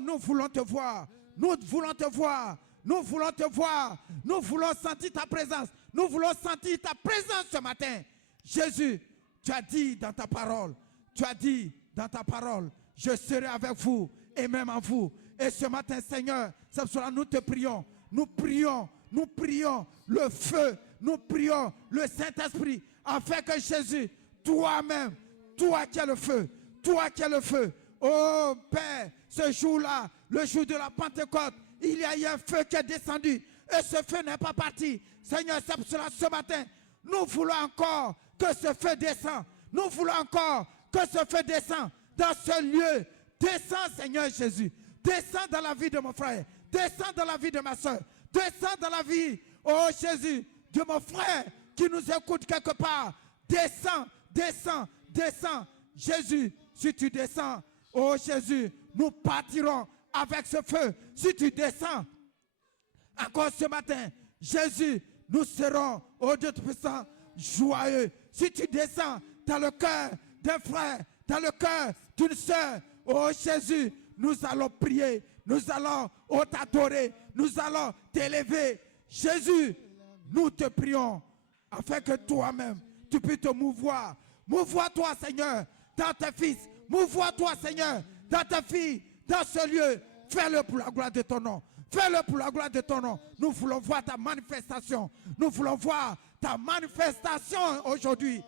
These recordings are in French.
Oh, nous voulons te voir. Nous voulons te voir. Nous voulons te voir. Nous voulons sentir ta présence. Nous voulons sentir ta présence ce matin. Jésus, tu as dit dans ta parole. Tu as dit dans ta parole, je serai avec vous et même en vous. Et ce matin, Seigneur, c'est pour cela nous te prions. Nous prions le feu. Nous prions le Saint-Esprit afin que Jésus, toi-même, toi qui es le feu, oh Père, ce jour-là, le jour de la Pentecôte, il y a eu un feu qui est descendu et ce feu n'est pas parti. Seigneur, c'est pour cela ce matin, nous voulons encore que ce feu descende. Nous voulons encore que ce feu descende dans ce lieu. Descends, Seigneur Jésus. Descends dans la vie de mon frère. Descends dans la vie de ma soeur. Descends dans la vie, oh Jésus, de mon frère qui nous écoute quelque part. Descends, descends, descends. Jésus, si tu descends, oh Jésus, nous partirons avec ce feu. Si tu descends, encore ce matin, Jésus, nous serons, oh Dieu Tout-Puissant, joyeux. Si tu descends dans le cœur d'un frère, dans le cœur d'une soeur, oh Jésus, nous allons prier, nous allons t'adorer, nous allons t'élever. Jésus, nous te prions afin que toi-même, tu puisses te mouvoir. Mouvoir-toi, Seigneur, dans tes fils. Mouvoir-toi, Seigneur, dans tes filles, dans ce lieu. Fais-le pour la gloire de ton nom. Fais-le pour la gloire de ton nom. Nous voulons voir ta manifestation. Nous voulons voir ta manifestation aujourd'hui.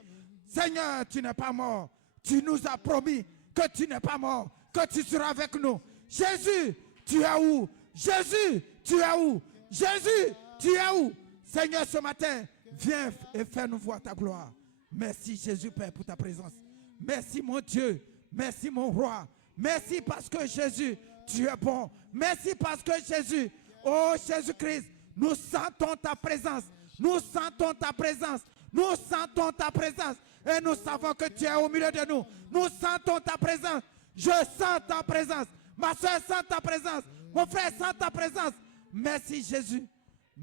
Seigneur, tu n'es pas mort. Tu nous as promis que tu n'es pas mort, que tu seras avec nous. Jésus, tu es où? Jésus, tu es où? Jésus, tu es où? Seigneur, ce matin, viens et fais-nous voir ta gloire. Merci Jésus, Père, pour ta présence. Merci mon Dieu. Merci mon roi. Merci parce que Jésus, tu es bon. Merci parce que Jésus, oh Jésus-Christ, nous sentons ta présence. Nous sentons ta présence. Nous sentons ta présence. Et nous savons que tu es au milieu de nous. Nous sentons ta présence. Je sens ta présence. Ma soeur sent ta présence. Mon frère sent ta présence. Merci Jésus.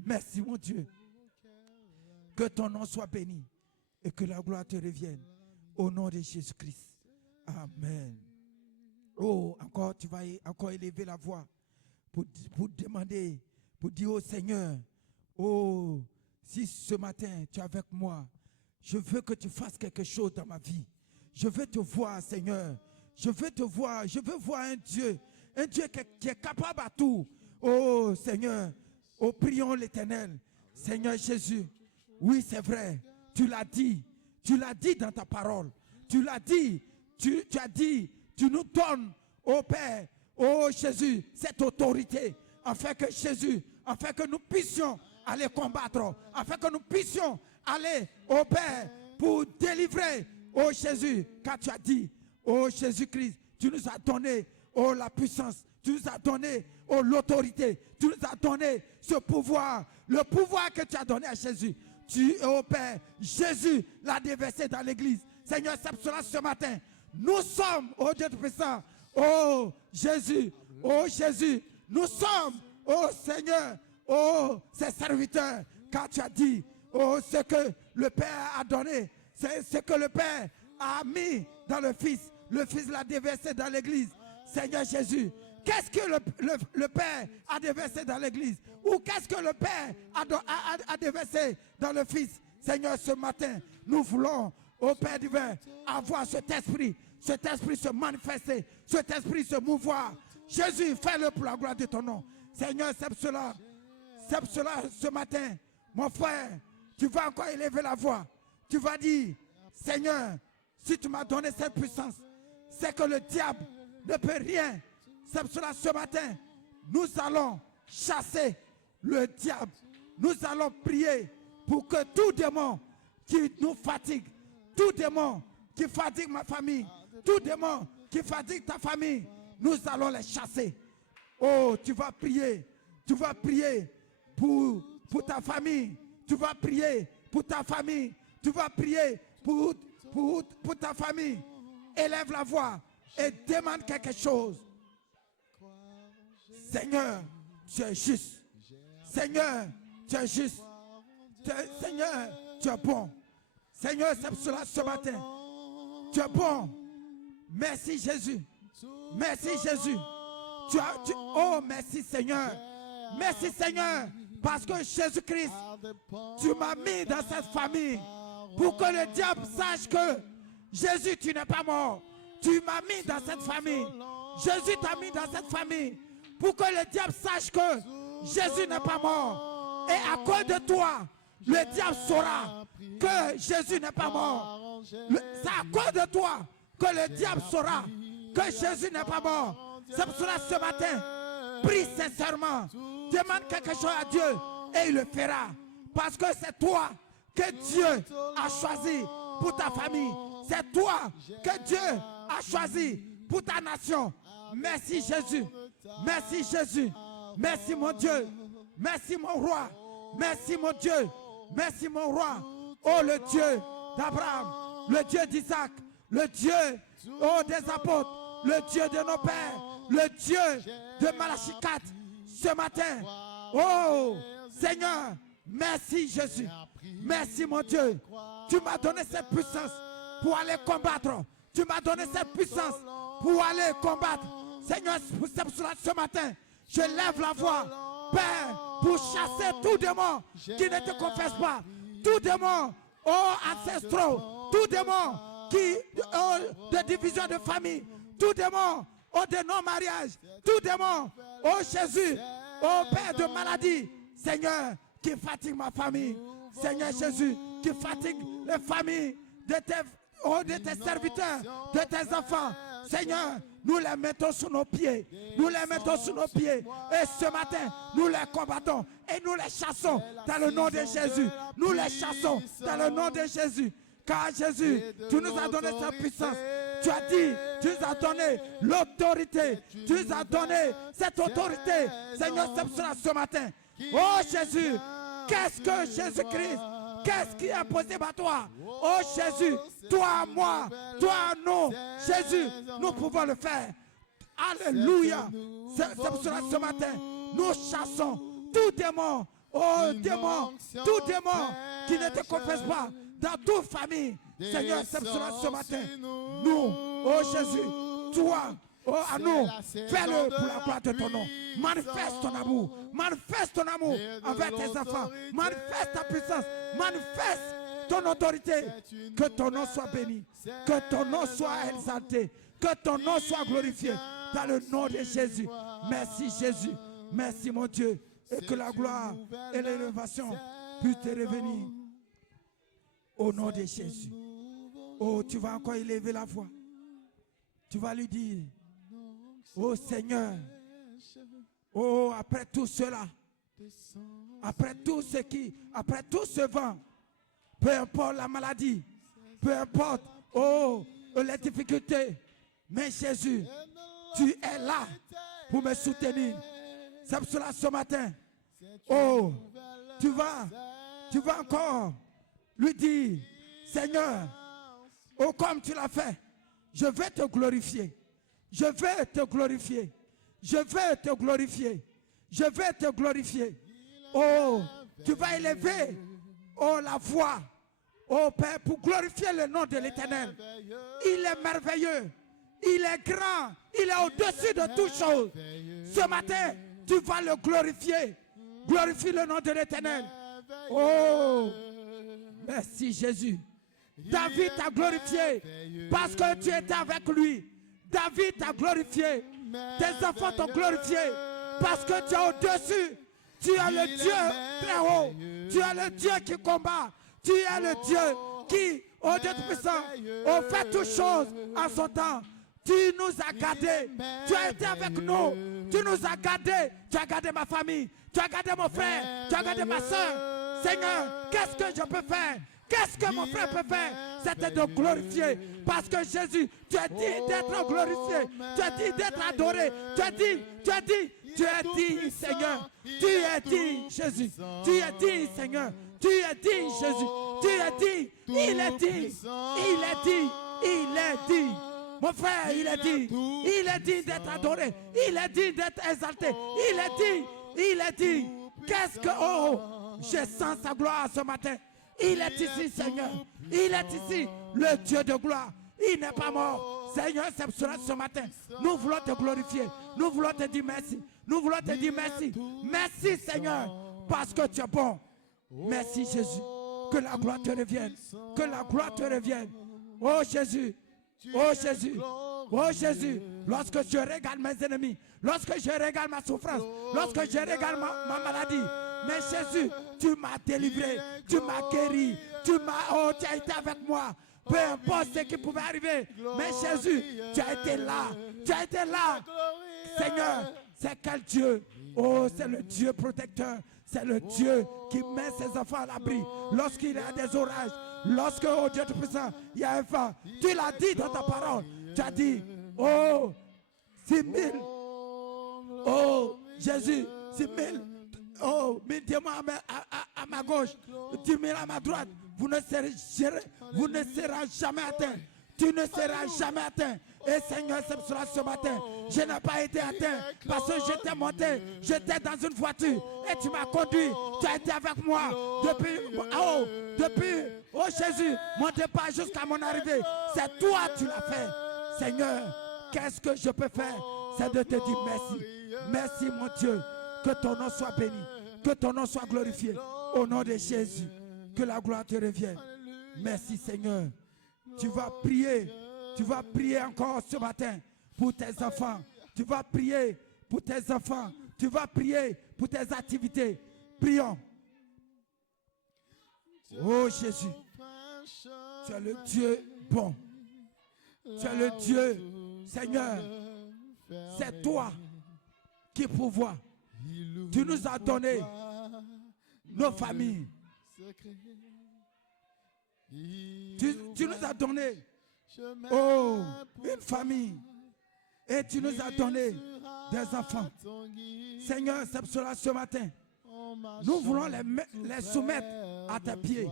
Merci mon Dieu. Que ton nom soit béni. Et que la gloire te revienne. Au nom de Jésus-Christ. Amen. Oh, encore, tu vas encore élever la voix pour demander, pour dire au Seigneur, oh, si ce matin tu es avec moi, je veux que tu fasses quelque chose dans ma vie. Je veux te voir, Seigneur. Je veux te voir. Je veux voir un Dieu qui est capable à tout. Oh, Seigneur, oh, prions l'Éternel. Seigneur Jésus, oui, c'est vrai. Tu l'as dit dans ta parole. Tu l'as dit. Tu as dit, tu nous donnes, oh Père, oh Jésus, cette autorité, afin que Jésus, afin que nous puissions aller combattre, afin que nous puissions aller, oh Père, pour délivrer, oh Jésus, car tu as dit, oh Jésus-Christ, tu nous as donné, oh la puissance, tu nous as donné, oh l'autorité, tu nous as donné ce pouvoir, le pouvoir que tu as donné à Jésus. Tu, oh Père, Jésus l'a déversé dans l'église. Seigneur, c'est pour cela ce matin, nous sommes, oh Dieu Tout-Puissant, oh Jésus, nous sommes, oh Seigneur, oh ces serviteurs, car tu as dit, oh ce que le Père a donné, c'est ce que le Père a mis dans le Fils l'a déversé dans l'église. Seigneur Jésus, qu'est-ce que le Père a déversé dans l'église? Ou qu'est-ce que le Père a déversé dans le Fils? Seigneur, ce matin, nous voulons, ô Père divin, avoir cet esprit se manifester, cet esprit se mouvoir. Jésus, fais-le pour la gloire de ton nom. Seigneur, c'est pour cela, ce matin, mon frère, tu vas encore élever la voix. Tu vas dire, Seigneur, si tu m'as donné cette puissance, c'est que le diable ne peut rien. C'est pour cela, ce matin, nous allons chasser le diable. Nous allons prier pour que tout démon qui nous fatigue, tout démon qui fatigue ma famille, tout démon qui fatigue ta famille, nous allons les chasser. Oh, tu vas prier pour ta famille, tu vas prier pour ta famille, tu vas prier pour ta famille. Élève la voix et demande quelque chose. Seigneur, tu es juste. Seigneur, tu es juste. Seigneur, tu es bon. Seigneur, c'est pour cela ce matin. Tu es bon. Merci Jésus. Merci Jésus. Oh, merci Seigneur. Merci Seigneur. Parce que Jésus-Christ, tu m'as mis dans cette famille pour que le diable sache que Jésus, tu n'es pas mort. Tu m'as mis dans cette famille. Jésus t'a mis dans cette famille pour que le diable sache que Jésus n'est pas mort. Et à cause de toi, le diable saura que Jésus n'est pas mort. C'est à cause de toi que le diable saura que Jésus n'est pas mort. C'est pour cela ce matin, prie sincèrement, demande quelque chose à Dieu et il le fera. Parce que c'est toi que Dieu a choisi pour ta famille. C'est toi que Dieu a choisi pour ta nation. Merci Jésus. Merci Jésus. Merci mon Dieu. Merci mon roi. Merci mon Dieu. Merci mon roi. Oh le Dieu d'Abraham, le Dieu d'Isaac, le Dieu des apôtres, le Dieu de nos pères, le Dieu de Malachie 4 ce matin. Oh Seigneur, merci Jésus. Merci mon Dieu. Tu m'as donné cette puissance pour aller combattre. Tu m'as donné cette puissance pour aller combattre. Seigneur, c'est pour cela ce matin, je lève la voix, Père, pour chasser tout démon qui ne te confesse pas. Tout démon, ancestraux, tout démon de division de famille, tout démon, de non-mariage, tout démon, Jésus, Père de maladie, Seigneur, qui fatigue ma famille, Seigneur Jésus, qui fatigue les familles de tes serviteurs, de tes enfants, Seigneur, nous les mettons sous nos pieds. Nous les mettons sous nos pieds. Et ce matin, nous les combattons. Et nous les chassons dans le nom de Jésus. Nous les chassons dans le nom de Jésus. Car Jésus, tu nous as donné sa puissance. Tu as dit, tu nous as donné l'autorité. Tu nous as donné cette autorité. Seigneur, c'est pour cela ce matin. Oh Jésus, qu'est-ce que Jésus-Christ? Qu'est-ce qui est possible à toi? Oh Jésus, toi à moi, toi à nous. Jésus, nous pouvons le faire. Alléluia. C'est pour cela ce matin, nous chassons tout démon, démon, tout démon qui ne te confesse pas dans toute famille. Seigneur, c'est pour cela ce matin, nous, oh Jésus, toi, à nous, fais-le pour la gloire de ton nom. Manifeste ton amour. Manifeste ton amour envers tes enfants. Manifeste ta puissance. Manifeste ton autorité. Que ton nom soit béni. Que ton nom soit exalté. Que ton nom soit glorifié. Dans le nom de Jésus. Merci Jésus. Merci mon Dieu. Et que la gloire et l'élévation puissent te revenir. Au nom de Jésus. Oh, tu vas encore élever la voix. Tu vas lui dire, oh Seigneur, oh après tout cela, après tout ce vent, peu importe la maladie, peu importe, les difficultés, mais Jésus, tu es là pour me soutenir. C'est pour cela ce matin, oh, tu vas encore lui dire, Seigneur, oh comme tu l'as fait, je vais te glorifier. Je vais te glorifier. Je vais te glorifier. Je vais te glorifier. Oh, tu vas élever, la voix, Père, pour glorifier le nom de l'Éternel. Il est merveilleux. Il est grand. Il est au-dessus de toutes choses. Ce matin, tu vas le glorifier. Glorifie le nom de l'Éternel. Oh, merci Jésus. David t'a glorifié parce que tu étais avec lui. David t'a glorifié. Tes enfants t'ont glorifié parce que tu es au-dessus. Tu es le Dieu très haut. Tu es le Dieu qui combat. Tu es le Dieu qui, au Dieu puissant, fait toutes choses en son temps. Tu nous as gardés. Tu as été avec nous. Tu nous as gardés. Tu as gardé ma famille. Tu as gardé mon frère. Tu as gardé ma soeur. Seigneur, qu'est-ce que je peux faire? Qu'est-ce que mon frère peut faire? C'était de glorifier. Parce que Jésus, tu as dit d'être glorifié. Tu as dit d'être adoré. Tu as dit, Seigneur. Tu as dit, Jésus. Tu as dit, Seigneur. Tu as dit, Jésus. Tu as dit, il est dit. Il est dit. Il est dit. Mon frère, il est dit. Il est dit d'être adoré. Il est dit d'être exalté. Il est dit. Il est dit. Qu'est-ce que, je sens sa gloire ce matin. Il est ici, Seigneur. Il est ici, le Dieu de gloire. Il n'est pas mort. Seigneur, c'est pour cela ce matin. Nous voulons te glorifier. Nous voulons te dire merci. Nous voulons te dire merci. Merci Seigneur, parce que tu es bon. Merci Jésus. Que la gloire te revienne. Que la gloire te revienne. Oh Jésus. Oh Jésus. Oh Jésus. Lorsque je regarde mes ennemis, lorsque je regarde ma souffrance, lorsque je regarde ma maladie, mais Jésus, tu m'as délivré, tu m'as guéri, tu as été avec moi. Peu importe ce qui pouvait arriver, mais Jésus, tu as été là. Tu as été là. Seigneur, c'est quel Dieu? Oh, c'est le Dieu protecteur. C'est le Dieu qui met ses enfants à l'abri lorsqu'il y a des orages. Lorsque, oh Dieu Tout-Puissant, il y a un vent. Tu l'as dit dans ta parole. Tu as dit, oh, 6 000. Oh, Jésus, 6 000. Oh, 1000 démons à ma gauche, 10 000 à ma droite. Vous ne serez jamais atteint. Tu ne seras jamais atteint. Et Seigneur, c'est cela ce matin. Je n'ai pas été atteint parce que j'étais monté. J'étais dans une voiture et tu m'as conduit. Tu as été avec moi depuis, oh Jésus, mon départ jusqu'à mon arrivée. C'est toi qui l'as fait. Seigneur, qu'est-ce que je peux faire? C'est de te dire merci. Merci mon Dieu. Que ton nom soit béni. Que ton nom soit glorifié. Au nom de Jésus. Que la gloire te revienne. Merci Seigneur. Tu vas prier encore ce matin pour tes enfants. Tu vas prier pour tes enfants. Tu vas prier pour tes activités. Prions. Oh Jésus, tu es le Dieu bon. Tu es le Dieu, Seigneur. C'est toi qui pourvois. Tu nous as donné nos familles. Tu nous as donné une famille. Et tu nous as donné des enfants. Seigneur, c'est pour cela ce matin, nous voulons les soumettre à tes pieds.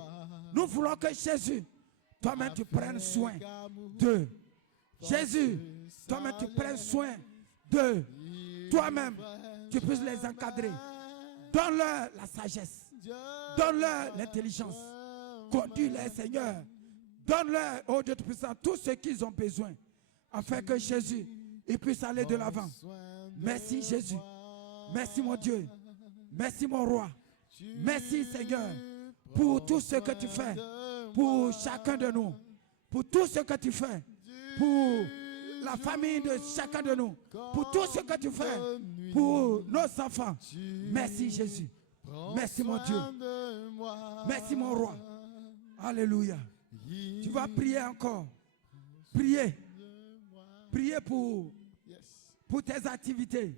Nous voulons que Jésus, toi-même tu prennes soin d'eux. Jésus, toi-même tu prennes soin d'eux. Toi-même, tu puisses les encadrer. Donne-leur la sagesse. Donne-leur l'intelligence. Conduis-les, Seigneur. Donne-leur, oh Dieu Tout-Puissant, tout ce qu'ils ont besoin, afin que Jésus, il puisse aller de l'avant. Merci Jésus. Merci mon Dieu. Merci mon roi. Merci Seigneur pour tout ce que tu fais pour chacun de nous. Pour tout ce que tu fais pour la famille de chacun de nous. Pour tout ce que tu fais pour nos enfants. Merci Jésus. Merci mon Dieu. Merci mon roi. Alléluia. Tu vas prier encore. Prier. Prier pour tes activités.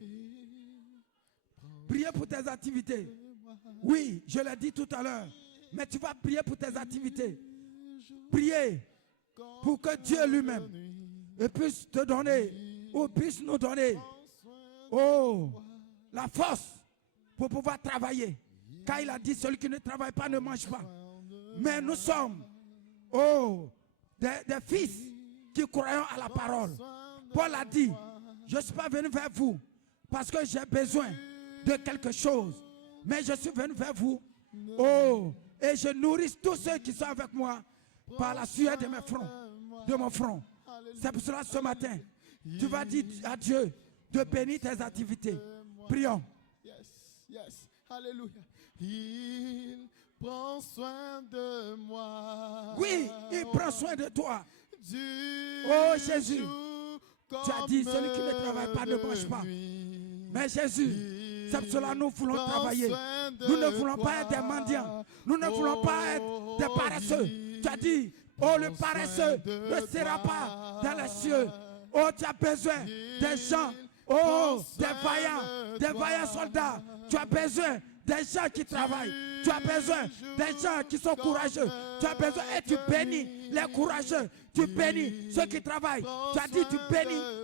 Prier pour tes activités. Oui, je l'ai dit tout à l'heure. Mais tu vas prier pour tes activités. Prier pour que Dieu lui-même puisse te donner, ou puisse nous donner, la force pour pouvoir travailler. Car il a dit, celui qui ne travaille pas ne mange pas. Mais nous sommes, des fils qui croyons à la parole. Paul a dit, je ne suis pas venu vers vous parce que j'ai besoin de quelque chose. Mais je suis venu vers vous, et je nourris tous ceux qui sont avec moi par la sueur de mon front. C'est pour cela ce matin, tu vas dire à Dieu de bénir tes activités. Prions. Yes. Alléluia. Il prend soin de moi. Oui, il prend soin de toi. Oh Jésus, tu as dit, celui qui ne travaille pas ne mange pas. Mais Jésus, c'est pour cela que nous voulons travailler. Nous ne voulons pas être des mendiants. Nous ne voulons pas être des paresseux. Tu as dit, le paresseux ne sera pas dans les cieux. Tu as besoin des gens, des vaillants soldats. Tu as besoin des gens qui travaillent. Tu as besoin des gens qui sont courageux. Tu as besoin et tu bénis les courageux. Tu bénis ceux qui travaillent. Tu as dit,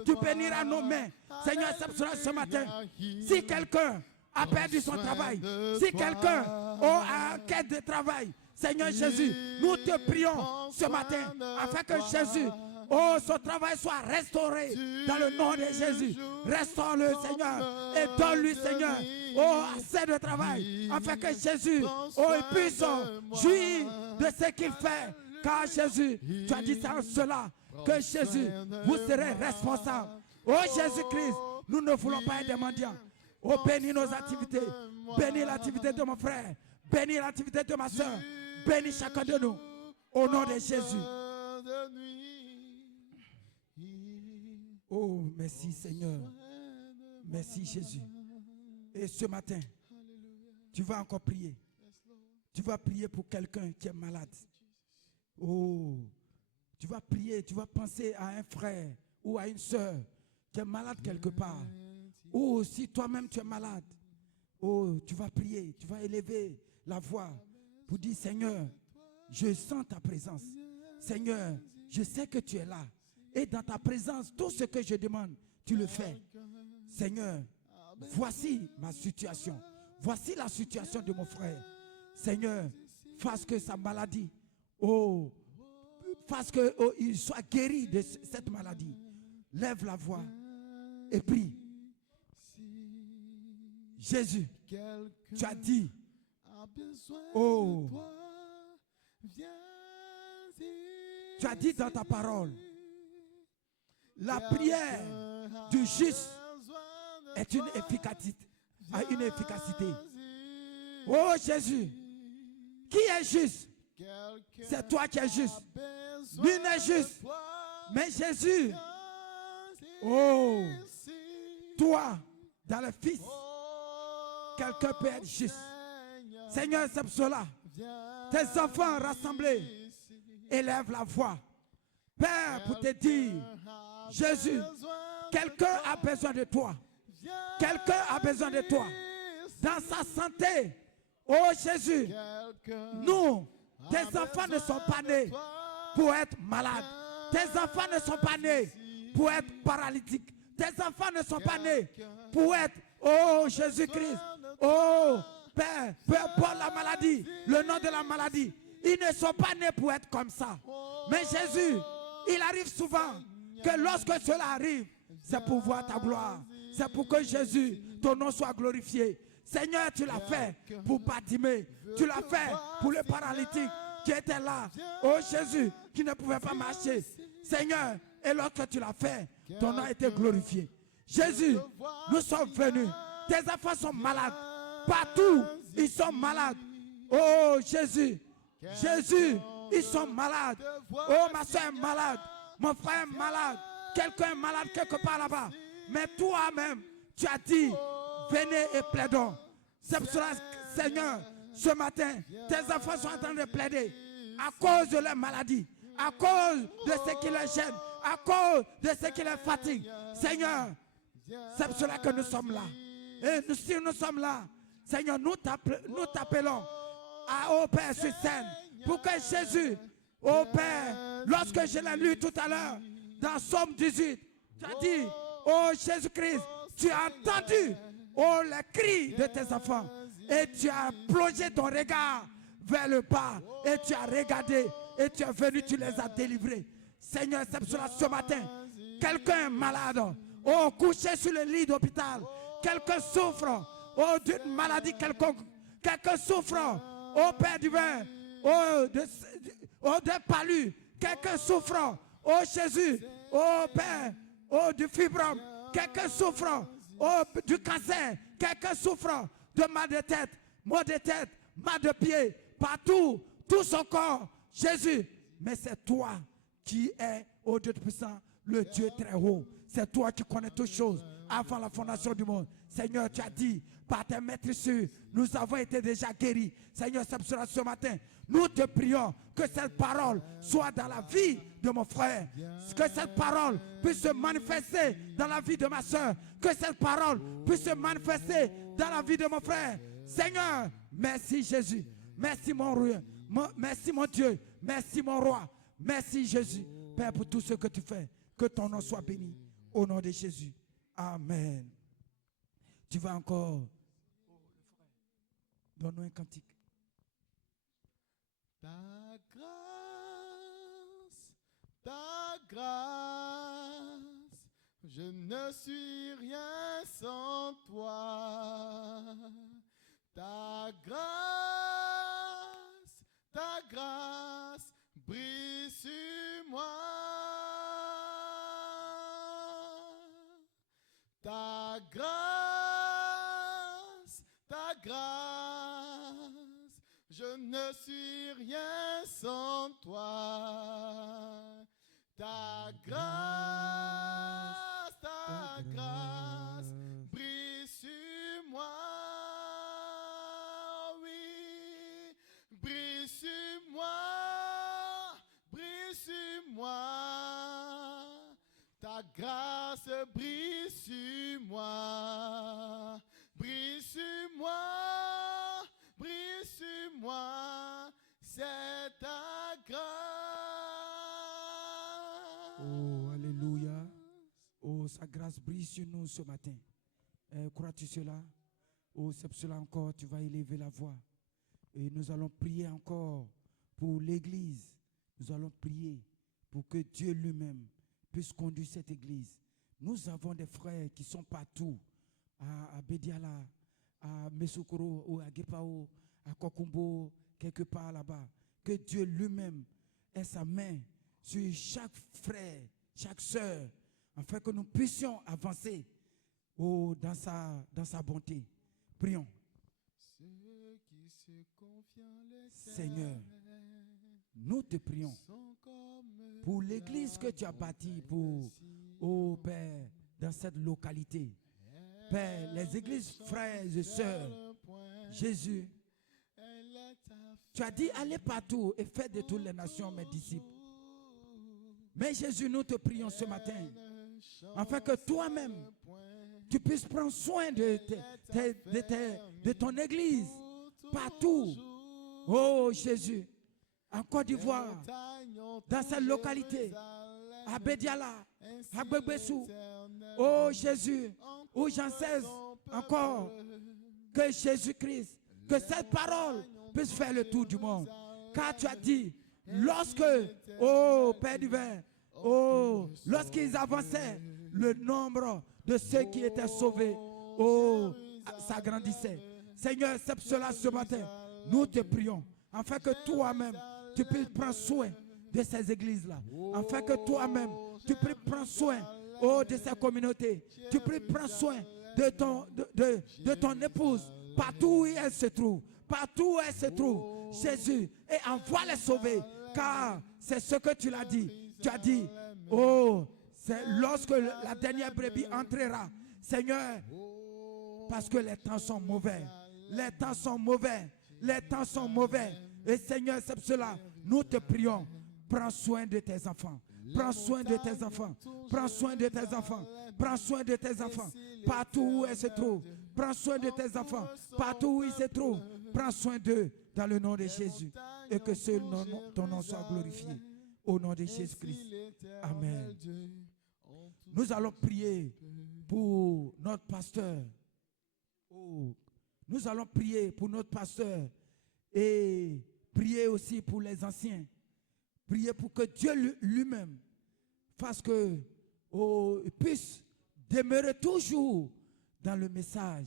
tu béniras nos mains. Seigneur, c'est pour cela ce matin. Si quelqu'un a perdu son travail, si quelqu'un a un quête de travail, Seigneur Jésus, nous te prions ce matin afin que Jésus, son travail soit restauré dans le nom de Jésus. Restaure-le, Seigneur, et donne-lui, Seigneur, assez de travail afin que Jésus, il puisse jouir de ce qu'il fait. Car Jésus, tu as dit ça en cela, que Jésus, vous serez responsable. Oh Jésus-Christ, Nous ne voulons pas être des mendiants. Oh, bénis nos activités. Bénis l'activité de mon frère. Bénis l'activité de ma soeur. Bénis chacun de nous. Au nom de Jésus. Oh, merci Seigneur. Merci Jésus. Et ce matin, tu vas encore prier. Tu vas prier pour quelqu'un qui est malade. Oh, tu vas prier, tu vas penser à un frère ou à une soeur qui est malade quelque part. Ou si toi-même tu es malade, oh, tu vas prier, tu vas élever la voix pour dire, Seigneur, je sens ta présence. Seigneur, je sais que tu es là. Et dans ta présence, tout ce que je demande, tu le fais. Seigneur, voici ma situation. Voici la situation de mon frère. Seigneur, fasse que sa maladie, fasse qu'il soit guéri de cette maladie. Lève la voix et prie. Jésus, tu as dit, oh, tu as dit dans ta parole, la prière du juste est une efficacité. Oh Jésus, qui est juste? C'est toi qui es juste. Lui n'est juste. Mais Jésus, oh, toi, dans le Fils, quelqu'un peut être juste. Seigneur, c'est pour cela. Tes enfants rassemblés, élèvent la voix. Père, pour te dire, Jésus, quelqu'un a besoin de toi. Quelqu'un a besoin de toi. Dans sa santé, oh Jésus, nous, tes enfants ne sont pas nés pour être malades. Tes enfants ne sont pas nés pour être paralytiques. Tes enfants ne sont pas nés pour être, oh Jésus-Christ, oh Père, peu importe la maladie, le nom de la maladie, ils ne sont pas nés pour être comme ça. Mais Jésus, il arrive souvent que lorsque cela arrive, c'est pour voir ta gloire. C'est pour que Jésus, ton nom soit glorifié. Seigneur, tu l'as fait pour Bartimée. Tu l'as fait pour le paralytique qui était là. Oh Jésus, qui ne pouvait pas marcher. Seigneur, et lorsque tu l'as fait, ton nom a été glorifié. Jésus, nous sommes venus. Tes enfants sont malades. Partout, ils sont malades. Oh Jésus, Jésus, ils sont malades. Oh, ma soeur est malade. Mon frère est malade. Quelqu'un est malade quelque part là-bas. Mais toi-même, tu as dit, venez et plaidons. C'est pour cela, Seigneur, ce matin, tes enfants sont en train de plaider à cause de leur maladie, à cause de ce qui les gêne, à cause de ce qui les fatigue. Seigneur, c'est pour cela que nous sommes là. Et si nous sommes là, Seigneur, nous t'appelons au Père sur scène pour que Jésus, au Père, lorsque je l'ai lu tout à l'heure, dans Somme 18, tu as dit, oh Jésus-Christ, tu as entendu, oh, les cris de tes enfants et tu as plongé ton regard vers le bas et tu as regardé et tu es venu, tu les as délivrés. Seigneur, c'est pour cela ce matin, quelqu'un est malade, oh, couché sur le lit d'hôpital, quelqu'un souffre, oh, d'une maladie quelconque, quelqu'un souffre, oh, Père divin, oh, de palu, quelqu'un souffre, oh, Jésus, oh, Père, oh, du fibrome, quelqu'un souffre, oh, du cancer, quelqu'un souffre de mal de tête, mal de pied, partout, tout son corps, Jésus, mais c'est toi qui es, oh Dieu puissant, le Dieu très haut. C'est toi qui connais toutes choses avant la fondation du monde. Seigneur, tu as dit, par tes maîtresses, nous avons été déjà guéris. Seigneur, c'est pour cela ce matin, nous te prions que cette parole soit dans la vie de mon frère. Que cette parole puisse se manifester dans la vie de ma soeur. Que cette parole puisse se manifester dans la vie de mon frère. Seigneur, merci Jésus. Merci mon roi. Merci mon Dieu. Merci mon roi. Merci Jésus. Père, pour tout ce que tu fais. Que ton nom soit béni. Au nom de Jésus. Amen. Tu vas encore. Donne-nous un cantique. Ta grâce, je ne suis rien sans toi. Ta grâce brille sur moi. Ta grâce, je ne suis rien sans toi. Ta grâce brille sur moi, oui, brille sur moi, brille sur moi. Ta grâce brille sur moi, brille sur moi, brille sur moi, c'est ta grâce. Oh, alléluia. Oh, sa grâce brille sur nous ce matin. Crois-tu cela? Oh, c'est pour cela encore, tu vas élever la voix. Et nous allons prier encore pour l'Église. Nous allons prier pour que Dieu lui-même puisse conduire cette Église. Nous avons des frères qui sont partout, à Bediala, à Mesukuro, ou à Gepao, à Kokumbo, quelque part là-bas. Que Dieu lui-même ait sa main sur chaque frère, chaque sœur, afin que nous puissions avancer dans sa bonté. Prions. Seigneur, nous te prions pour l'église que tu as bâtie ô Père, dans cette localité. Père, les églises frères et sœurs, Jésus, tu as dit allez partout et faites de toutes les nations mes disciples. Mais Jésus, nous te prions ce matin, afin que toi-même, tu puisses prendre soin de ton église, partout. Oh Jésus, en Côte d'Ivoire, dans cette localité, à Bediala, à Gbegbesu, oh Jésus, où Jean 16, encore, que Jésus-Christ, que cette parole puisse faire le tour du monde. Car tu as dit, lorsque, oh Père divin, oh, lorsqu'ils avançaient, le nombre de ceux qui étaient sauvés, oh, s'agrandissait. Seigneur, c'est pour cela ce matin, nous te prions, afin que toi-même, tu puisses prendre soin de ces églises-là. Afin que toi-même, tu puisses prendre soin, oh, de ces communautés. Tu puisses prendre soin de ton épouse, partout où elle se trouve. Partout où elle se trouve, Jésus, et envoie les sauver, car c'est ce que tu l'as dit. Tu as dit, oh, c'est lorsque la dernière brebis entrera, Seigneur, parce que les temps sont mauvais. Les temps sont mauvais. Les temps sont mauvais. Et Seigneur, c'est pour cela, nous te prions. Prends soin de tes enfants. Prends soin de tes enfants. Prends soin de tes enfants. Prends soin de tes enfants. Partout où ils se trouvent. Prends soin de tes enfants. Partout où ils se trouvent. Prends soin d'eux dans le nom de Jésus. Et que ton nom soit glorifié. Au nom de Jésus-Christ. Amen. Nous allons prier pour notre pasteur. Oh, nous allons prier pour notre pasteur et prier aussi pour les anciens. Prier pour que Dieu lui-même fasse que puisse demeurer toujours dans le message,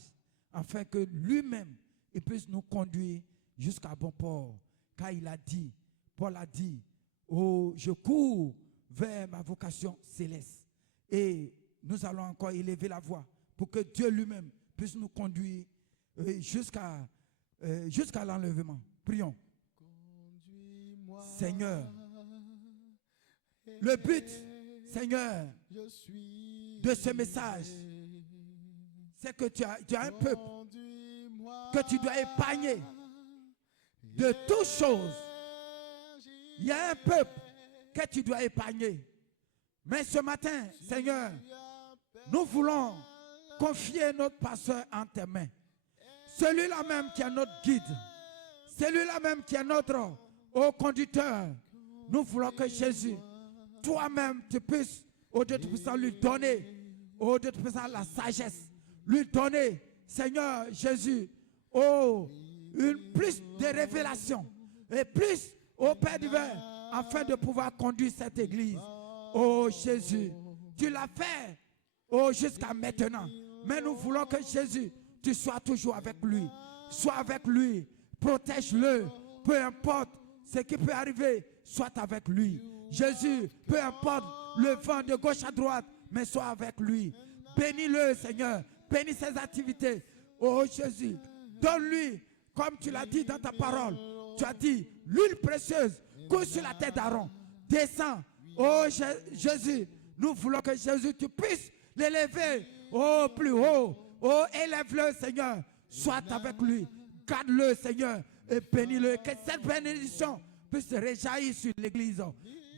afin que lui-même il puisse nous conduire jusqu'à bon port. Car il a dit, Paul a dit, oh, je cours vers ma vocation céleste. Et nous allons encore élever la voix pour que Dieu lui-même puisse nous conduire jusqu'à l'enlèvement. Prions. Seigneur, le but, Seigneur, de ce message, c'est que tu as un peuple que tu dois épargner de toutes choses. Il y a un peuple que tu dois épargner. Mais ce matin, Seigneur, nous voulons confier notre pasteur en tes mains. Celui-là même qui est notre guide. Celui-là même qui est notre conducteur. Nous voulons que Jésus, toi-même, tu puisses, au Dieu Tout-Puissant, lui donner, au Dieu Tout-Puissant, la sagesse. Lui donner, Seigneur Jésus, plus de révélations. Et plus, au Père divin, afin de pouvoir conduire cette église. Oh Jésus, tu l'as fait jusqu'à maintenant. Mais nous voulons que Jésus, tu sois toujours avec lui. Sois avec lui. Protège-le. Peu importe ce qui peut arriver, sois avec lui. Jésus, peu importe le vent de gauche à droite, mais sois avec lui. Bénis-le, Seigneur. Bénis ses activités. Oh Jésus, Donne-lui, comme tu l'as dit dans ta parole, tu as dit, l'huile précieuse coule sur la tête d'Aaron. Descends, oh Jésus, nous voulons que Jésus, tu puisses l'élever au plus haut. Oh, élève-le, Seigneur. Sois avec lui. Garde-le, Seigneur, et bénis-le. Que cette bénédiction puisse réjaillir sur l'église.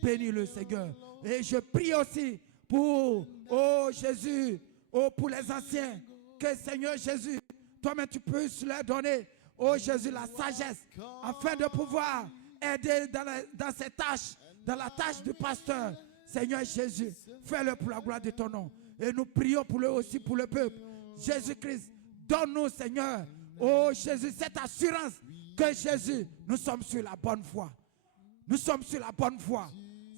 Bénis-le, Seigneur. Et je prie aussi pour, oh Jésus, oh pour les anciens, que Seigneur Jésus, toi-même tu puisses leur donner, oh Jésus, la sagesse, afin de pouvoir aider dans ces tâches, dans la tâche du pasteur. Seigneur Jésus, fais-le pour la gloire de ton nom. Et nous prions pour eux aussi, pour le peuple. Jésus-Christ, donne-nous, Seigneur, oh Jésus, cette assurance que Jésus, nous sommes sur la bonne voie. Nous sommes sur la bonne voie.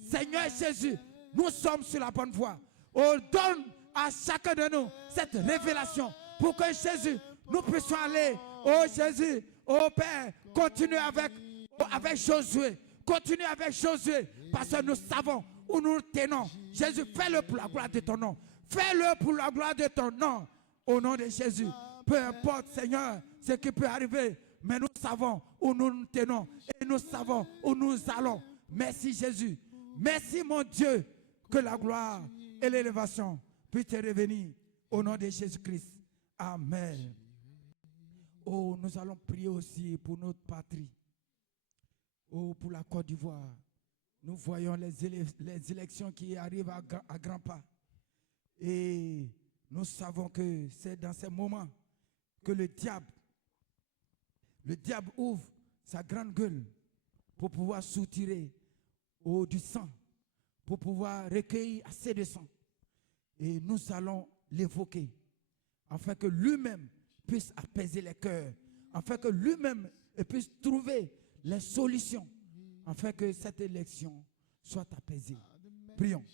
Seigneur Jésus, nous sommes sur la bonne voie. Oh, donne à chacun de nous cette révélation pour que Jésus, nous puissions aller. Oh Jésus, oh Père, continue avec Josué. Continue avec Josué parce que nous savons où nous tenons. Jésus, fais-le pour la gloire de ton nom. Fais-le pour la gloire de ton nom. Au nom de Jésus. Peu importe, Seigneur, ce qui peut arriver, mais nous savons où nous nous tenons et nous savons où nous allons. Merci Jésus. Merci mon Dieu. Que la gloire et l'élévation puissent te revenir au nom de Jésus-Christ. Amen. Oh, nous allons prier aussi pour notre patrie. Oh, pour la Côte d'Ivoire. Nous voyons les élections qui arrivent à grands pas. Et nous savons que c'est dans ces moments que le diable ouvre sa grande gueule pour pouvoir soutirer du sang, pour pouvoir recueillir assez de sang. Et nous allons l'évoquer, afin que lui-même puisse apaiser les cœurs, afin que lui-même puisse trouver les solutions, afin que cette élection soit apaisée. Prions.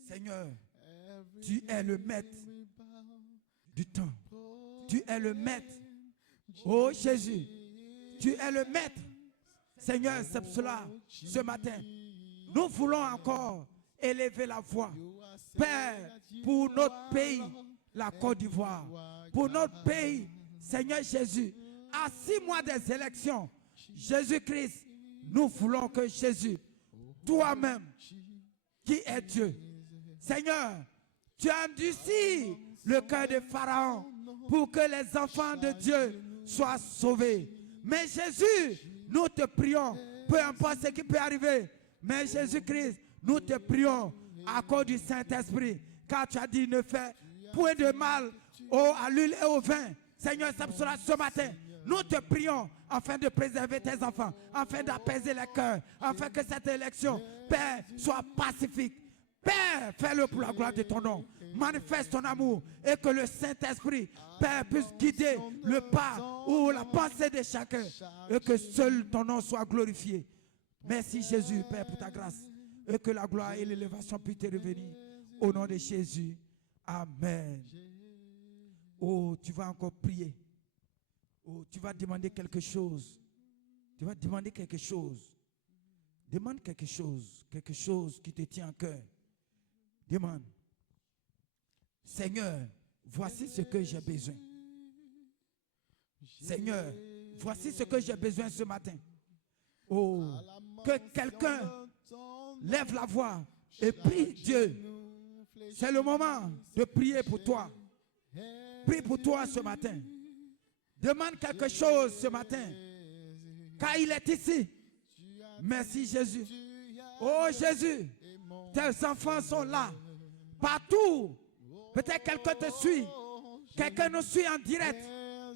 Seigneur, tu es le maître du temps. Tu es le maître. Oh Jésus, tu es le maître. Seigneur, c'est pour cela, ce matin, nous voulons encore élever la voix. Père, pour notre pays, la Côte d'Ivoire. Pour notre pays, Seigneur Jésus, à 6 mois des élections, Jésus-Christ, nous voulons que Jésus, toi-même, qui es Dieu, Seigneur, tu as endurci le cœur de Pharaon pour que les enfants de Dieu soient sauvés. Mais Jésus, nous te prions, peu importe ce qui peut arriver, mais Jésus-Christ, nous te prions à cause du Saint-Esprit, car tu as dit ne fais point de mal à l'huile et au vin. Seigneur, c'est pour cela ce matin, nous te prions afin de préserver tes enfants, afin d'apaiser les cœurs, afin que cette élection, Père, soit pacifique. Père, fais-le pour la gloire de ton nom. Manifeste ton amour et que le Saint-Esprit, Père, puisse guider le pas ou la pensée de chacun et que seul ton nom soit glorifié. Merci Jésus, Père, pour ta grâce et que la gloire et l'élévation puissent te revenir. Au nom de Jésus, Amen. Oh, tu vas encore prier. Oh, tu vas demander quelque chose. Tu vas demander quelque chose. Demande quelque chose qui te tient à cœur. Demande. Seigneur, voici ce que j'ai besoin. Seigneur, voici ce que j'ai besoin ce matin. Oh, que quelqu'un lève la voix et prie Dieu. C'est le moment de prier pour toi. Prie pour toi ce matin. Demande quelque chose ce matin. Car il est ici. Merci Jésus. Oh Jésus, tes enfants sont là. Partout. Peut-être quelqu'un te suit. Quelqu'un nous suit en direct.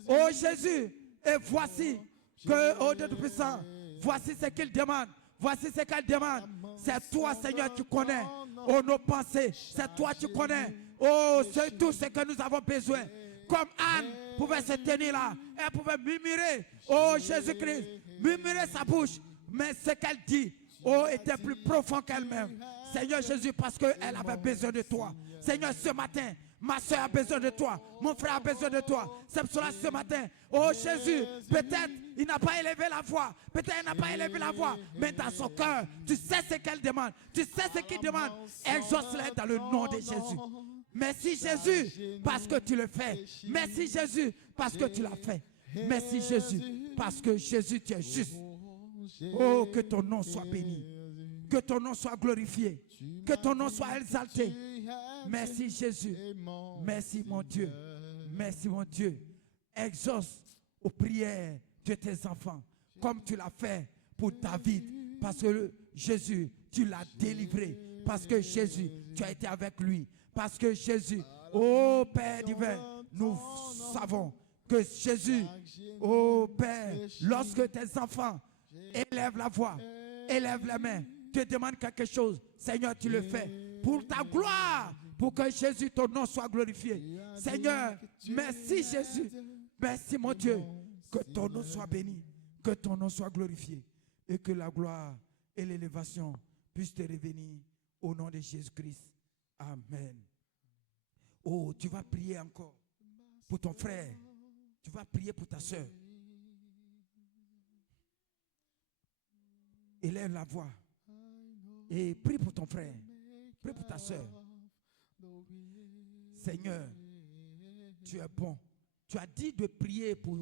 Oh Jésus. Et voici que, oh Dieu Tout-Puissant, voici ce qu'il demande. Voici ce qu'elle demande. C'est toi, Seigneur, tu connais. Oh, nos pensées. C'est toi, tu connais. Oh, c'est tout ce que nous avons besoin. Comme Anne pouvait se tenir là. Elle pouvait murmurer. Oh, Jésus-Christ. Murmurer sa bouche. Mais ce qu'elle dit, oh, était plus profond qu'elle-même. Seigneur Jésus, parce qu'elle avait besoin de toi. Seigneur, ce matin, ma soeur a besoin de toi. Mon frère a besoin de toi. C'est pour cela ce matin. Oh Jésus, peut-être il n'a pas élevé la voix. Peut-être il n'a pas élevé la voix. Mais dans son cœur, tu sais ce qu'elle demande. Tu sais ce qu'il demande. Exauce-les dans le nom de Jésus. Merci Jésus parce que tu le fais. Merci Jésus parce que tu l'as fait. Merci Jésus parce que Jésus tu es juste. Oh, que ton nom soit béni. Que ton nom soit glorifié. Que ton nom soit exalté. Merci Jésus. Merci mon Dieu. Merci mon Dieu. Exauce aux prières de tes enfants comme tu l'as fait pour David. Parce que Jésus, tu l'as délivré. Parce que Jésus, tu as été avec lui. Parce que Jésus, ô Père divin, nous savons que Jésus, ô Père, lorsque tes enfants élèvent la voix, élèvent la main, te demandent quelque chose, Seigneur, tu le fais pour ta gloire, pour que Jésus, ton nom soit glorifié. Seigneur, merci Jésus. Merci mon Dieu. Que ton nom soit béni, que ton nom soit glorifié et que la gloire et l'élévation puissent te revenir au nom de Jésus-Christ. Amen. Oh, tu vas prier encore pour ton frère. Tu vas prier pour ta soeur. Élève la voix et prie pour ton frère. Prie pour ta soeur. Seigneur, tu es bon. Tu as dit de prier pour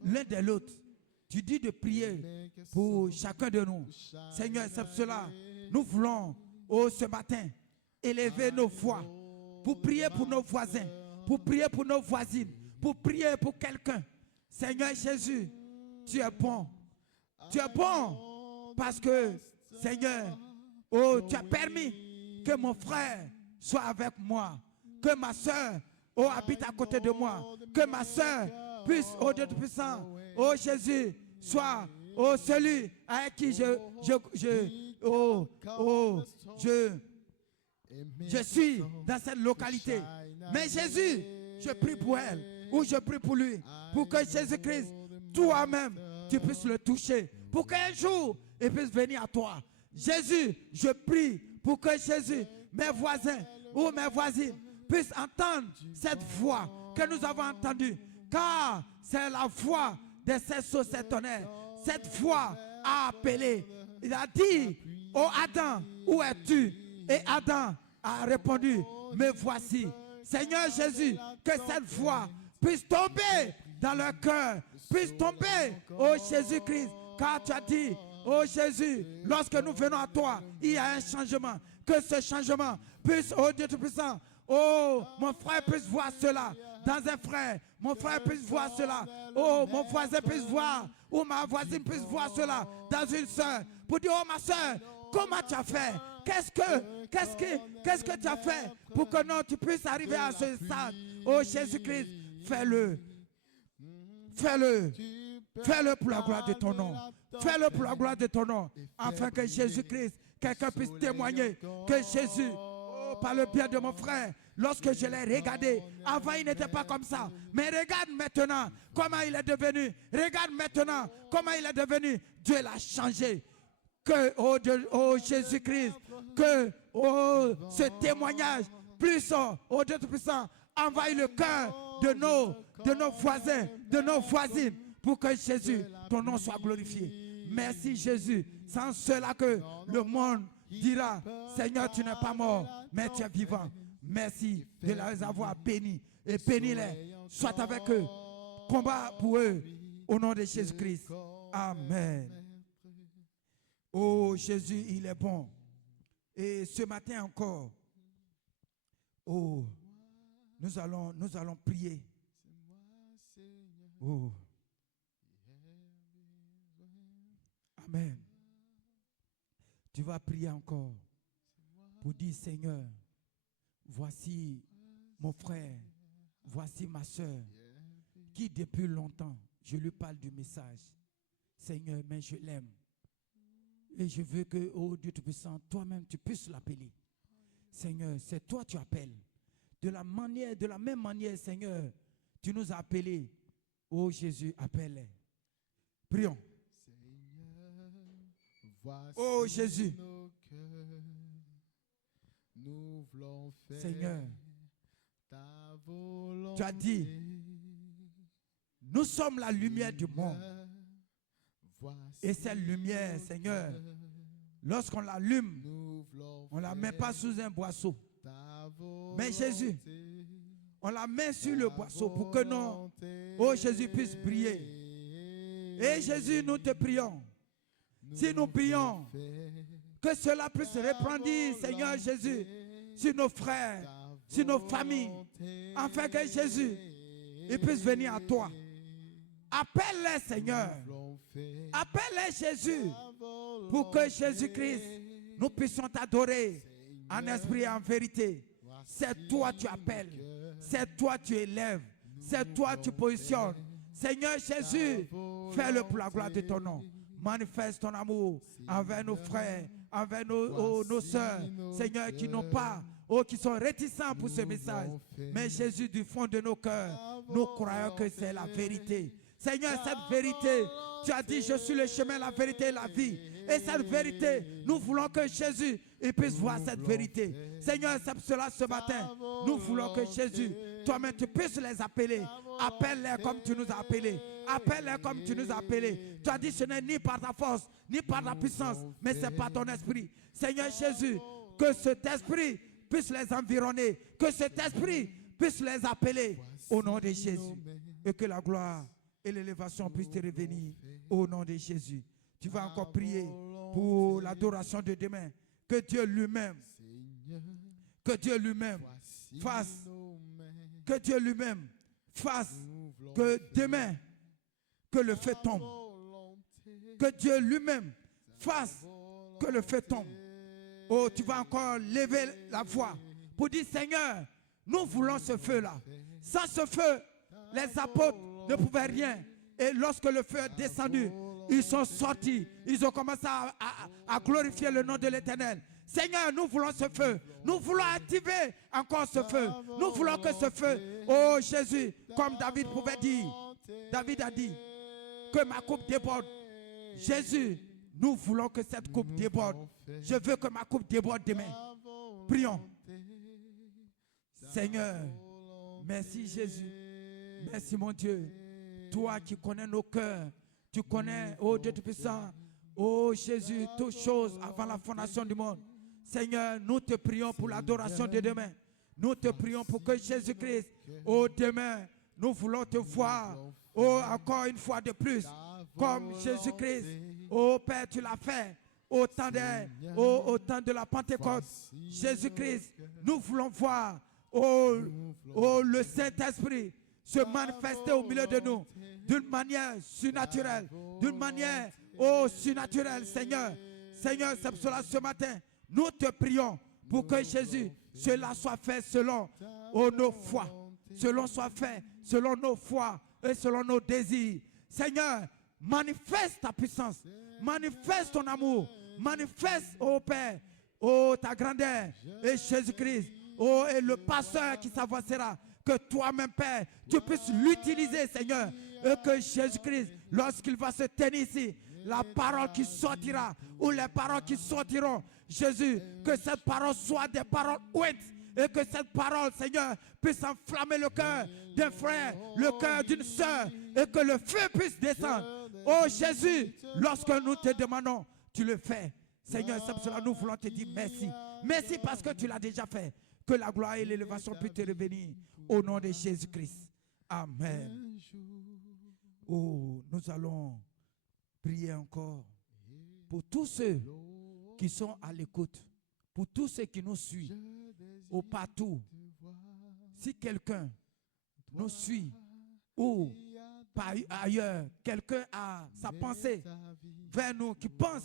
l'un de l'autre. Tu dis de prier pour chacun de nous. Seigneur, c'est cela. Nous voulons, ce matin, élever nos voix pour prier pour nos voisins, pour prier pour nos voisines, pour prier pour quelqu'un. Seigneur Jésus, tu es bon. Tu es bon parce que, Seigneur, tu as permis que mon frère soit avec moi, que ma soeur habite à côté de moi, que ma soeur puisse, Dieu Tout-Puissant, Jésus, soit celui avec qui je suis dans cette localité. Mais Jésus, je prie pour elle, ou je prie pour lui, pour que Jésus-Christ, toi-même, tu puisses le toucher, pour qu'un jour, il puisse venir à toi. Jésus, je prie pour que Jésus, mes voisins ou mes voisines, puissent entendre cette voix que nous avons entendue, car c'est la voix de ces saucettes tonnerres. Cette voix a appelé. Il a dit, oh Adam, où es-tu? Et Adam a répondu, me voici. Seigneur Jésus, que cette voix puisse tomber dans leur cœur, puisse tomber, oh Jésus-Christ, car tu as dit, oh Jésus, lorsque nous venons à toi, il y a un changement. Que ce changement puisse, oh Dieu Tout-Puissant, oh, mon frère puisse voir cela dans un frère. Mon frère puisse voir cela. Oh, mon voisin puisse voir. Ou ma voisine puisse voir cela dans une soeur. Pour dire, oh ma soeur, comment tu as fait? Qu'est-ce que tu as fait pour que non, tu puisses arriver à ce stade? Oh Jésus-Christ, fais-le. Fais-le. Fais-le pour la gloire de ton nom. Fais-le pour la gloire de ton nom. Afin que Jésus-Christ, quelqu'un puisse témoigner que Jésus, par le bien de mon frère, lorsque je l'ai regardé, avant il n'était pas comme ça. Mais regarde maintenant comment il est devenu. Regarde maintenant comment il est devenu. Dieu l'a changé. Que, oh Jésus-Christ, que ce témoignage, plus, oh Dieu Tout-Puissant, envahit le cœur de nos voisins, de nos voisines, pour que Jésus, ton nom soit glorifié. Merci Jésus. Sans cela que le monde dira, Seigneur, tu n'es pas mort, mais tu es vivant. Merci de les avoir bénis. Et bénis-les. Sois avec eux. Combat pour eux. Au nom de Jésus-Christ. Amen. Oh Jésus, il est bon. Et ce matin encore, oh, nous allons prier. Oh. Amen. Tu vas prier encore pour dire, Seigneur, voici mon frère, voici ma soeur, qui depuis longtemps, je lui parle du message. Seigneur, mais je l'aime. Et je veux que, oh Dieu Tout-Puissant, toi-même, tu puisses l'appeler. Seigneur, c'est toi tu appelles. De la même manière, Seigneur, tu nous as appelés. Oh Jésus, appelle-les. Prions. Oh Jésus, Seigneur, tu as dit, nous sommes la lumière du monde. Et cette lumière, Seigneur, lorsqu'on l'allume, on ne la met pas sous un boisseau, Mais Jésus, on la met sur le boisseau pour que non, oh Jésus, puisse briller. Et Jésus, nous te prions. Si nous prions, que cela puisse répandre, Seigneur Jésus, sur nos frères, sur nos familles, afin que Jésus, il puisse venir à toi. Appelle-les, Seigneur. Appelle-les, Jésus, pour que Jésus-Christ, nous puissions t'adorer en esprit et en vérité. C'est toi tu appelles, c'est toi tu élèves, c'est toi tu positionnes. Seigneur Jésus, fais-le pour la gloire de ton nom. Manifeste ton amour envers nos frères, envers nos soeurs, Seigneur, qui n'ont pas, qui sont réticents pour ce message. Mais Jésus, du fond de nos cœurs, nous croyons que c'est la vérité. Seigneur, cette vérité, tu as dit, je suis le chemin, la vérité et la vie. Et cette vérité, nous voulons que Jésus il puisse voir cette vérité. Seigneur, c'est pour cela ce matin, nous voulons que Jésus, toi-même, tu puisses les appeler. Appelle-les comme tu nous as appelés. Appelle-les comme tu nous as appelés. Tu as dit, ce n'est ni par ta force, ni par ta puissance, mais c'est par ton esprit. Seigneur Jésus, que cet esprit puisse les environner. Que cet esprit puisse les appeler au nom de Jésus. Et que la gloire et l'élévation puissent te revenir au nom de Jésus. Tu vas encore prier pour l'adoration de demain. Que Dieu lui-même fasse, que Dieu lui-même fasse que demain, que le feu tombe. Que Dieu lui-même fasse que le feu tombe. Oh, tu vas encore lever la voix pour dire, Seigneur, nous voulons ce feu-là. Sans ce feu, les apôtres ne pouvaient rien. Et lorsque le feu est descendu, ils sont sortis. Ils ont commencé à glorifier le nom de l'Éternel. Seigneur, nous voulons ce feu. Nous voulons activer encore ce feu. Nous voulons que ce feu, oh Jésus, comme David pouvait dire, David a dit que ma coupe déborde. Jésus, nous voulons que cette coupe déborde. Je veux que ma coupe déborde demain. Prions. Seigneur, merci Jésus. Merci mon Dieu. Toi qui connais nos cœurs. Tu connais, oh Dieu Tout-Puissant, oh Jésus, toutes choses avant la fondation du monde. Seigneur, nous te prions pour l'adoration de demain. Nous te prions pour que Jésus-Christ, oh demain, nous voulons te voir, oh encore une fois de plus, comme Jésus-Christ, oh Père, tu l'as fait au temps de la Pentecôte. Jésus-Christ, nous voulons voir, oh le Saint-Esprit se manifester au milieu de nous d'une manière surnaturelle, surnaturelle, Seigneur. Seigneur, c'est pour cela ce matin, nous te prions pour que Jésus, cela soit fait selon nos foi, soit fait selon nos foi et selon nos désirs. Seigneur, manifeste ta puissance, manifeste ton amour, manifeste, oh Père, oh ta grandeur et Jésus-Christ, oh et le pasteur qui s'avancera. Que toi-même, Père, tu puisses l'utiliser, Seigneur. Et que Jésus-Christ, lorsqu'il va se tenir ici, la parole qui sortira, ou les paroles qui sortiront, Jésus, que cette parole soit des paroles ouïes. Et que cette parole, Seigneur, puisse enflammer le cœur d'un frère, le cœur d'une sœur. Et que le feu puisse descendre. Oh Jésus, lorsque nous te demandons, tu le fais. Seigneur, c'est pour cela que nous voulons te dire merci. Merci parce que tu l'as déjà fait. Que la gloire et l'élévation puissent te revenir au nom de Jésus-Christ. Amen. Oh, nous allons prier encore pour tous ceux qui sont à l'écoute, pour tous ceux qui nous suivent au partout. Si quelqu'un nous suit ou par ailleurs, quelqu'un a sa pensée vers nous qui pense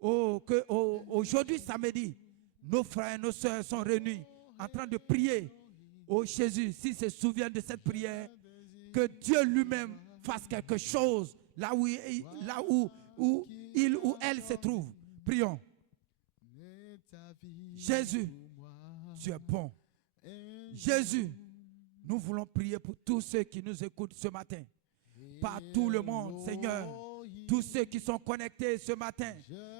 qu'aujourd'hui samedi, nos frères et nos soeurs sont réunis en train de prier. Oh Jésus, s'ils se souviennent de cette prière, que Dieu lui-même fasse quelque chose là où il ou elle se trouve. Prions. Jésus, tu es bon. Jésus, nous voulons prier pour tous ceux qui nous écoutent ce matin. Par tout le monde, Seigneur. Tous ceux qui sont connectés ce matin,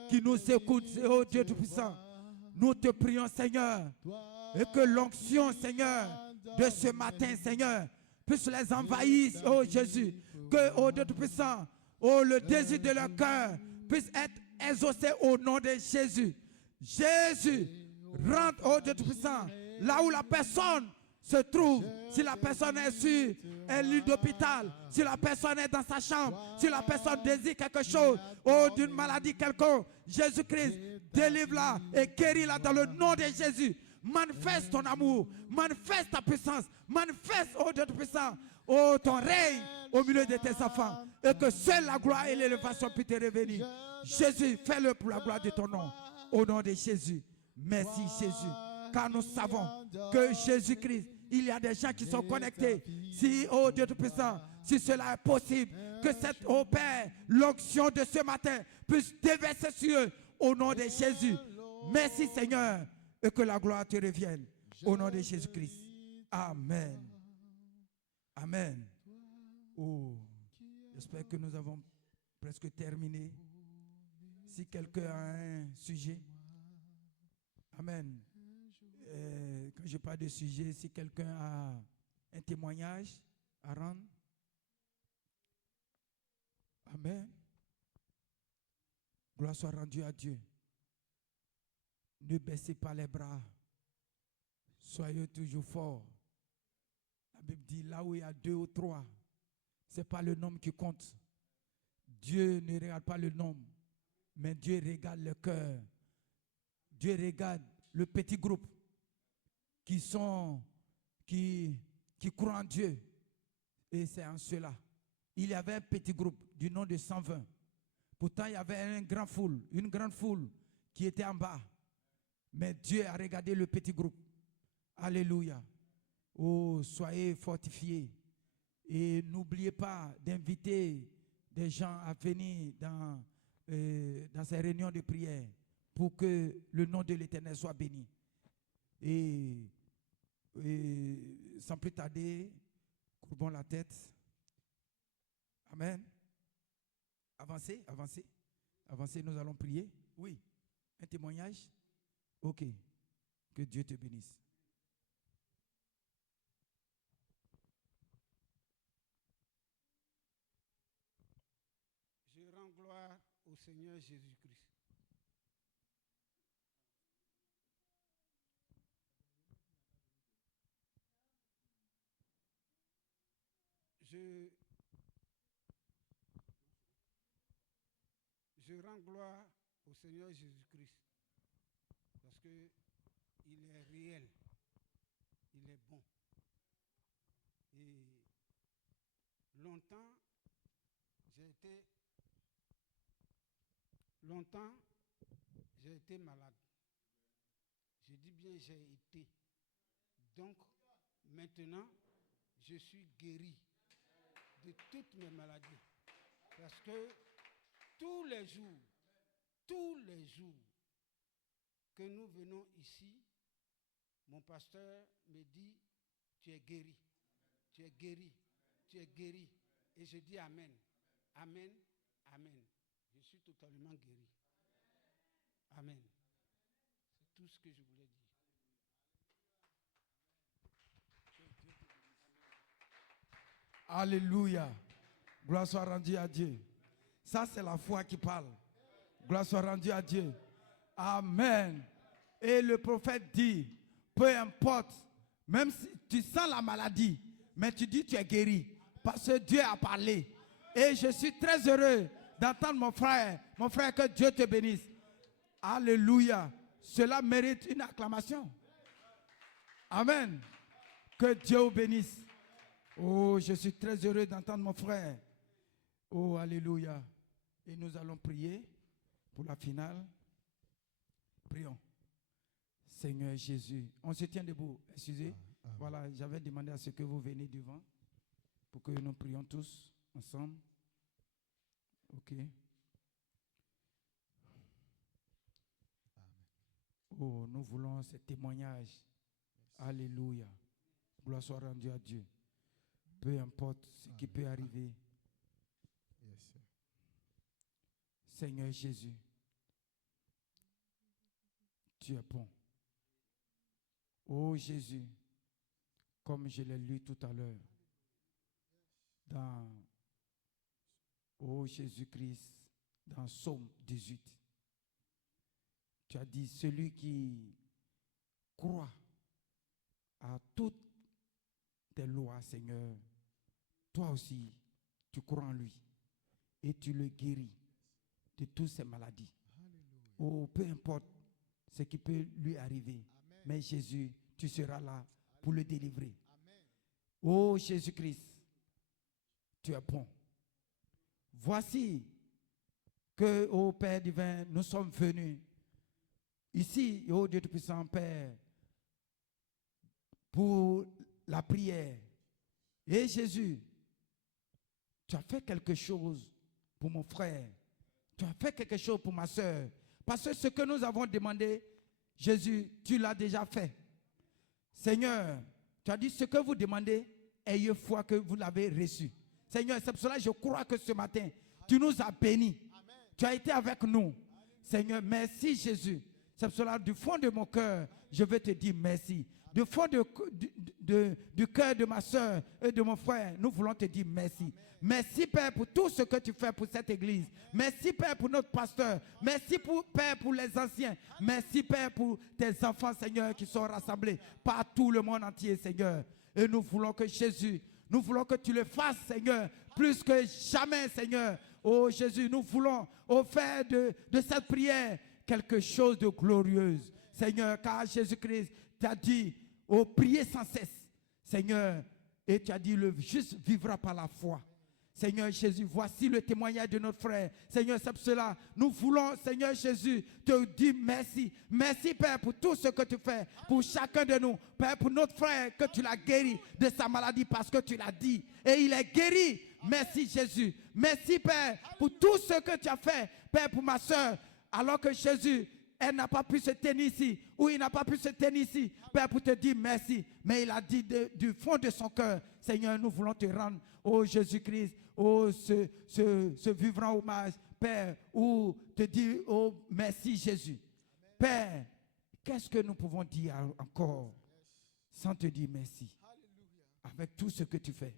qui nous écoutent, oh Dieu Tout-Puissant. Nous te prions, Seigneur, et que l'onction, Seigneur, de ce matin, Seigneur, puisse les envahir, oh Jésus. Que, oh Dieu Tout-Puissant, oh le désir de leur cœur puisse être exaucé au nom de Jésus. Jésus, rentre, oh Dieu Tout-Puissant, là où la personne se trouve, si la personne est sur un lit d'hôpital, si la personne est dans sa chambre, si la personne désire quelque chose, ou d'une maladie quelconque, Jésus-Christ, délivre-la et guéris-la dans le nom de Jésus. Manifeste ton amour, manifeste ta puissance, manifeste, oh Dieu puissant, oh ton règne au milieu de tes enfants, et que seule la gloire et l'élévation puissent te revenir. Jésus, fais-le pour la gloire de ton nom, au nom de Jésus. Merci Jésus, car nous savons que Jésus-Christ, il y a des gens qui sont connectés. Si, oh Dieu Tout-Puissant, si cela est possible, que cette, oh Père, l'onction de ce matin puisse déverser sur eux, au nom de Jésus. Merci Seigneur, et que la gloire te revienne, au nom de Jésus-Christ. Amen. Amen. Oh, j'espère que nous avons presque terminé. Si quelqu'un a un sujet, amen. Quand je parle de sujet, si quelqu'un a un témoignage à rendre, amen. Gloire soit rendue à Dieu. Ne baissez pas les bras. Soyez toujours forts. La Bible dit, là où il y a 2 ou 3, ce n'est pas le nombre qui compte. Dieu ne regarde pas le nombre, mais Dieu regarde le cœur. Dieu regarde le petit groupe qui croient en Dieu. Et c'est en cela. Il y avait un petit groupe du nom de 120. Pourtant, il y avait une grande foule qui était en bas. Mais Dieu a regardé le petit groupe. Alléluia. Oh, soyez fortifiés. Et n'oubliez pas d'inviter des gens à venir dans ces réunions de prière pour que le nom de l'Éternel soit béni. Et sans plus tarder, courbons la tête. Amen. Avancez, nous allons prier. Oui, un témoignage. Ok, que Dieu te bénisse. Je rends gloire au Seigneur Jésus-Christ. Je rends gloire au Seigneur Jésus-Christ parce qu'il est réel, il est bon. Et longtemps, j'ai été malade. Je dis bien j'ai été. Donc, maintenant, je suis guéri de toutes mes maladies. Parce que tous les jours que nous venons ici, mon pasteur me dit, tu es guéri, tu es guéri, tu es guéri. Et je dis Amen, Amen, Amen. Je suis totalement guéri. Amen. C'est tout ce que je voulais dire. Alléluia. Gloire soit rendue à Dieu. Ça, c'est la foi qui parle. Gloire soit rendue à Dieu. Amen. Et le prophète dit, peu importe, même si tu sens la maladie, mais tu dis tu es guéri, parce que Dieu a parlé. Et je suis très heureux d'entendre mon frère, que Dieu te bénisse. Alléluia. Cela mérite une acclamation. Amen. Que Dieu vous bénisse. Oh, je suis très heureux d'entendre mon frère. Oh, alléluia. Et nous allons prier pour la finale. Prions. Seigneur Jésus. On se tient debout. Excusez. Voilà, j'avais demandé à ce que vous veniez devant pour que nous prions tous ensemble. Ok. Oh, nous voulons ce témoignage. Alléluia. Gloire soit rendue à Dieu. Peu importe ce qui peut arriver. Seigneur Jésus, tu es bon. Oh Jésus, comme je l'ai lu tout à l'heure, dans Jésus-Christ, dans Psaume 18, tu as dit, celui qui croit toutes tes lois, Seigneur, toi aussi, tu crois en lui et tu le guéris de toutes ces maladies. Oh, peu importe ce qui peut lui arriver, mais Jésus, tu seras là pour le délivrer. Oh Jésus-Christ, tu es bon. Voici que, ô Père divin, nous sommes venus ici, ô Dieu Tout-Puissant, Père, pour la prière. Et Jésus, tu as fait quelque chose pour mon frère. Tu as fait quelque chose pour ma soeur. Parce que ce que nous avons demandé, Jésus, tu l'as déjà fait. Seigneur, tu as dit ce que vous demandez, ayez foi que vous l'avez reçu. Seigneur, c'est pour cela que je crois que ce matin, tu nous as bénis. Tu as été avec nous. Seigneur, merci Jésus. C'est pour cela, du fond de mon cœur, je veux te dire merci. Du fond du cœur de ma soeur et de mon frère, nous voulons te dire merci. Merci Père pour tout ce que tu fais pour cette église. Merci Père pour notre pasteur. Merci Père pour les anciens. Merci Père pour tes enfants, Seigneur, qui sont rassemblés par tout le monde entier, Seigneur. Et nous voulons que Jésus, nous voulons que tu le fasses, Seigneur, plus que jamais, Seigneur. Oh Jésus, nous voulons faire de cette prière quelque chose de glorieuse. Seigneur, car Jésus-Christ t'a dit, oh, priez sans cesse, Seigneur, et tu as dit, le juste vivra par la foi. Seigneur Jésus, voici le témoignage de notre frère. Seigneur, c'est pour cela, nous voulons, Seigneur Jésus, te dire merci. Merci, Père, pour tout ce que tu fais, pour chacun de nous. Père, pour notre frère, que tu l'as guéri de sa maladie parce que tu l'as dit. Et il est guéri. Merci, Jésus. Merci, Père, pour tout ce que tu as fait, Père, pour ma soeur. Alors que Jésus, elle n'a pas pu se tenir ici, ou il n'a pas pu se tenir ici, Père, pour te dire merci. Mais il a dit du fond de son cœur, Seigneur, nous voulons te rendre, oh Jésus-Christ, oh ce vivant hommage, Père, ou te dire, oh merci Jésus. Père, qu'est-ce que nous pouvons dire encore sans te dire merci? Avec tout ce que tu fais.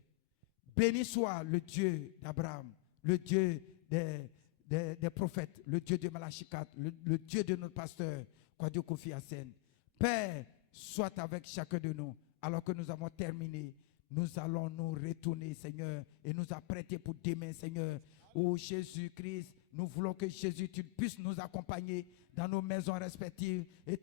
Béni soit le Dieu d'Abraham, le Dieu des prophètes, le Dieu de Malachikat, le Dieu de notre pasteur, Kwadio Kofi Asen. Père, sois avec chacun de nous. Alors que nous avons terminé, nous allons nous retourner, Seigneur, et nous apprêter pour demain, Seigneur. Oh Jésus-Christ, nous voulons que Jésus, tu puisses nous accompagner dans nos maisons respectives et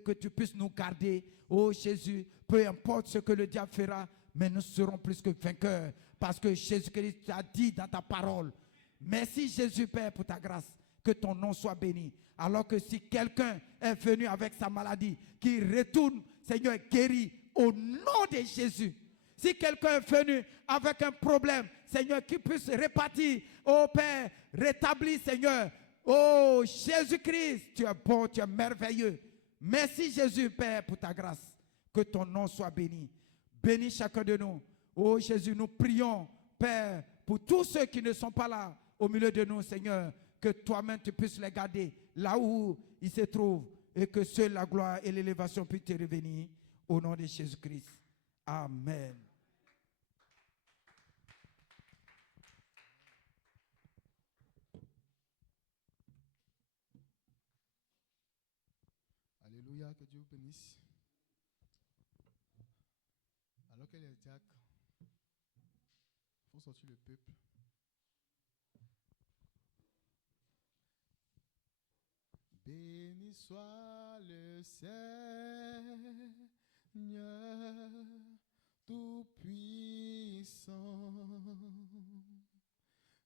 que tu puisses nous garder. Oh Jésus, peu importe ce que le diable fera, mais nous serons plus que vainqueurs parce que Jésus-Christ t'a dit dans ta parole. Merci Jésus Père pour ta grâce, que ton nom soit béni. Alors que si quelqu'un est venu avec sa maladie, qu'il retourne, Seigneur, guéri au nom de Jésus. Si quelqu'un est venu avec un problème, Seigneur, qu'il puisse répartir, oh Père, rétablir, Seigneur. Oh Jésus-Christ, tu es bon, tu es merveilleux. Merci Jésus Père pour ta grâce, que ton nom soit béni. Bénis chacun de nous. Oh Jésus, nous prions, Père, pour tous ceux qui ne sont pas là au milieu de nous, Seigneur, que toi-même tu puisses les garder là où ils se trouvent et que seule la gloire et l'élévation puissent te revenir au nom de Jésus-Christ. Amen. Alléluia, que Dieu vous bénisse. Alors que les diacres font sortir le peuple, béni soit le Seigneur Tout-Puissant,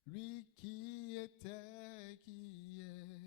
lui qui était, qui est